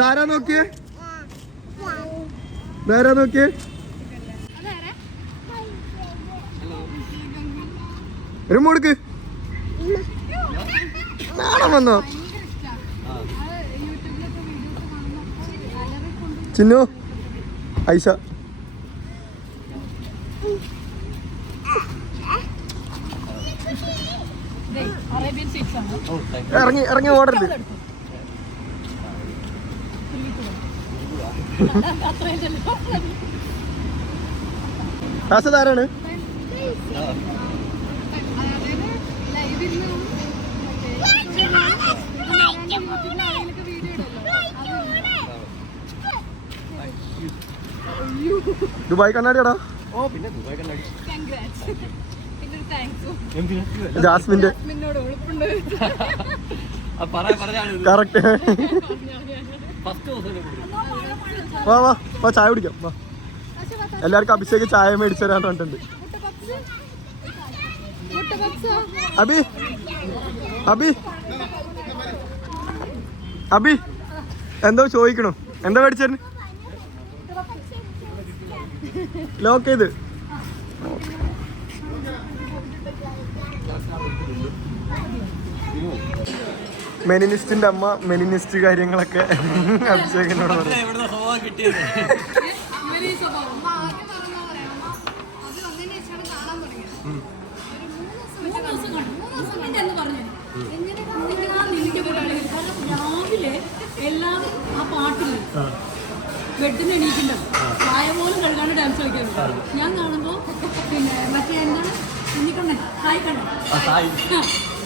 ധാരാ നോക്കിയേ, ധാരാ നോക്കിയേ. റിമോട്ക്ക് നാണം വന്നോ? ചിന്നു, ഐഷ ഇറങ്ങി ഇറങ്ങി ഓടരുത്. ആരാണ്? ദുബായ് കണ്ണാടിയാടാ. ജാസ്മിന്റെ കറക്റ്റ്. വാ വാ വാ, ചായ കുടിക്കാം വാ. എല്ലാവർക്കും അഭിഷേക് ചായ മേടിച്ചു തരാൻ പറഞ്ഞിട്ടുണ്ട്. അബി അബി അബി എന്തോ ചോദിക്കണോ? എന്താ മേടിച്ചു? ലോക്ക് ചെയ്ത് മെനിനിസ്റ്റിന്റെ അമ്മ മെനിനിസ്റ്റ് കാര്യങ്ങളൊക്കെ അഭിഷേകിനോട് പറഞ്ഞു. രാവിലെ എല്ലാവരും ആ പാട്ടില്ല ബെഡിന് എണീക്കുന്നുണ്ടാവും. ചായ പോലും കഴുകാണ്ട് ഡാൻസ് കളിക്കാൻ. ഞാൻ കാണുമ്പോ പിന്നെ മറ്റേ എന്താണ് കുഞ്ഞിക്കണ്ണൻ, സായി കണ്ണൻ,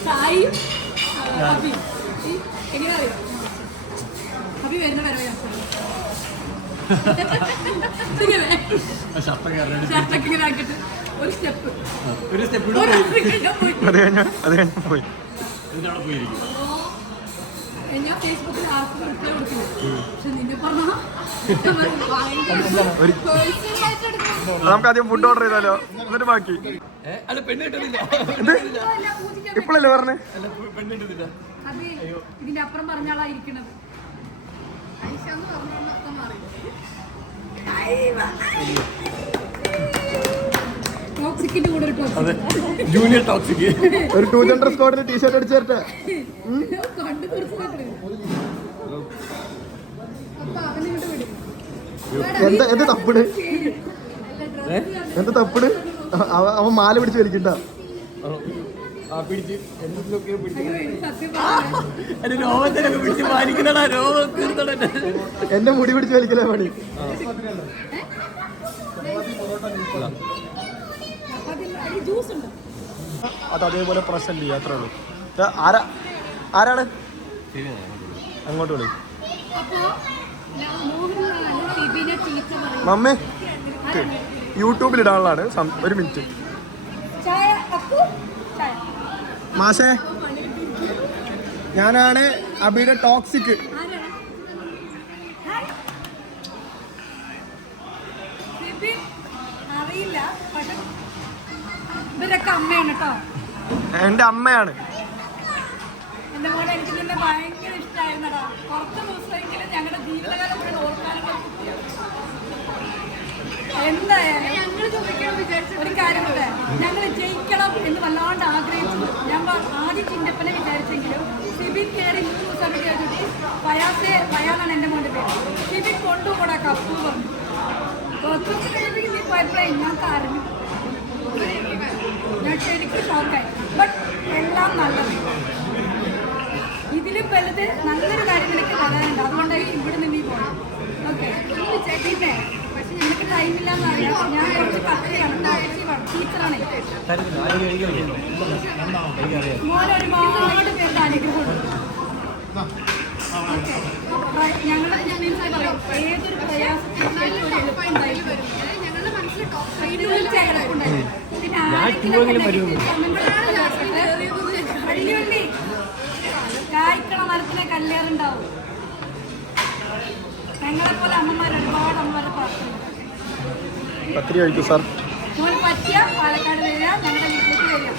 സായി അബി, എങ്ങനെ അറിയാം അബി വരുന്ന വരവ ഷർട്ടൊക്കെ ആക്കിട്ട് ഒരു സ്റ്റെപ്പ് പോയി. ഞാൻ ഫേസ്ബുക്കിൽ ആർക്കും റിപ്ലൈ കൊടുക്കില്ല. പക്ഷെ നിന്നെ പറഞ്ഞ നമുക്ക് ആദ്യം ഫുഡ് ഓർഡർ ചെയ്താലോ, എന്നിട്ട് ബാക്കി. ഇപ്പോഴല്ലേ പറഞ്ഞേ? ഇതിന്റെ അപ്പുറം പറഞ്ഞാളായിരിക്കണത്. ടോക്സിക്കിന്റെ കൂടെ ഒരു ജൂനിയർ ടോക്സിക് ഒരു 200 സ്ക്വാഡിന് ടീഷർട്ട് അടിച്ചേർട്ടെ. എന്താ എന്ത് തപ്പിട്, എന്ത് തപ്പിട്? അവൻ മാല പിടിച്ച് വലിക്കണ്ട. എന്റെ മുടി പിടിച്ച് വലിക്കലേ പണി. അത് അതേപോലെ പ്രശ്നം ചെയ്യാം, അത്രേ ഉള്ളൂ. ആരാണ് അങ്ങോട്ട് വിളി. മമ്മി യൂട്യൂബിൽ ഇടാനുള്ളതാണ്. ഒരു മിനിറ്റ് മാഷേ, ഞാനാണ് അബിയുടെ ടോക്സിക്. എന്റെ അമ്മയാണ്. എന്റെ മോനെ എനിക്ക് നിന്നെ ഭയങ്കര ഇഷ്ടമായിരുന്നടാ. കുറച്ച് ദിവസമെങ്കിലും ഞങ്ങളുടെ ജീവിതകാലം മുഴുവൻ ഓർക്കാനുള്ള എന്തായാലും ഒരു കാര്യം പറയാം, ഞങ്ങൾ ജയിക്കണം എന്ന് വല്ലാണ്ട് ആഗ്രഹിച്ചു. ഞാൻ ആദ്യം ചിന്തപ്പനെ വിചാരിച്ചെങ്കിലും സിബിൻ കയറി 3 ദിവസം വിചാരിച്ചിട്ട് പയാന്നാണ് എൻ്റെ മോൻ്റെ പേര്. സിബിൻ കൊണ്ടുപോടാ കപ്പു പറഞ്ഞു. കുറച്ച് ദിവസം കഴിയുമ്പോൾ നീ പോയപ്പോഴേ ഞാൻ കരഞ്ഞു. ഞാൻ ശരിക്കും ഷോക്കായി. ബട്ട് എല്ലാം നല്ലത്. ഇതിലും വലുത് നല്ലൊരു കാര്യം നിനക്ക് തരാനുണ്ട്. അതുകൊണ്ടായി ഇവിടെ നിന്ന് പോകണം. ഓക്കെ, പിന്നെ പക്ഷെ നിനക്ക് ടൈമില്ലാന്ന് അറിയാം. ഞാൻ കുറച്ച് കത്തയാണ്, ടീച്ചറാണ്. മോനെ ഒരുപാട് പേരുടെ അനുഗ്രഹമുണ്ട്. ഞങ്ങളുടെ ഏതൊരു പ്രയാസത്തിനും എളുപ്പം ഉണ്ടായിരുന്നു. പിന്നെ വള്ളിയുള്ളി കായ്ക്കണ മരത്തിലെ കല്ലേറുണ്ടാവും. ഞങ്ങളെപ്പോലെ അമ്മമാർ ഒരുപാട് അമ്മമാരെ പ്രാർത്ഥന. മോന് പറ്റിയ പാലക്കാട് വരിക, ഞങ്ങളുടെ വീട്ടിലേക്ക് വരിക.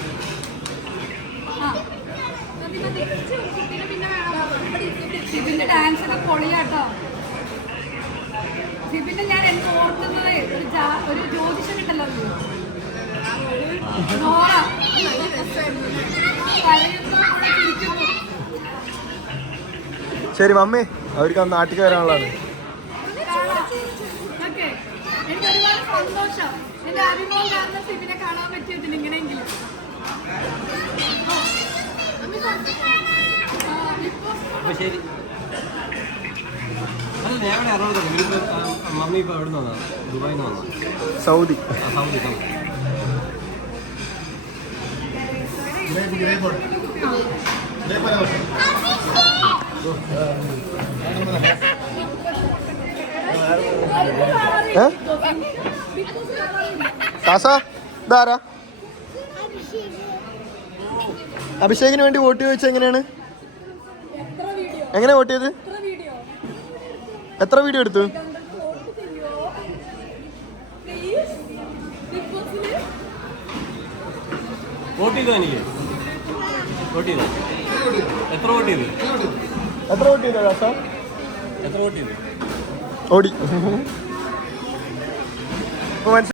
ഇതിന്റെ ഡാൻസൊക്കെ നോറ കരയുന്നു, ചിരിക്കുന്നു. ശരി മമ്മി, അവർക്ക് നാട്ടിൽ വരാനുള്ളതാണ്. ഓക്കെ, എനിക്ക് ഒരുപാട് സന്തോഷം. എന്റെ അഭിമുഖം കാരണം സിബിനെ കാണാൻ പറ്റിയതിൽ ഇങ്ങനെയെങ്കിലും. ശരി. അല്ല ഞാൻ ഇവിടെ അറിവുണ്ട്. മമ്മി ഇപ്പൊ എവിടെ നിന്ന് വന്നതാണ്? ദുബായിൽ നിന്ന് വന്നതാണ്. സൗദി. സൗദി. കാസ ഇതാരാ? അഭിഷേകിന് വേണ്ടി വോട്ട് ചോദിച്ചത് എങ്ങനെയാണ്? എങ്ങനെ വോട്ട് ചെയ്ത്? എത്ര വീഡിയോ എടുത്തു? വോട്ട് ചെയ്തോ? എനിക്ക് വോട്ട് ചെയ്തോ? എത്ര വോട്ട് ചെയ്തു? എത്ര വോട്ട് ചെയ്തോ കാസ? എത്ര വോട്ട് ചെയ്തു? ഓടി.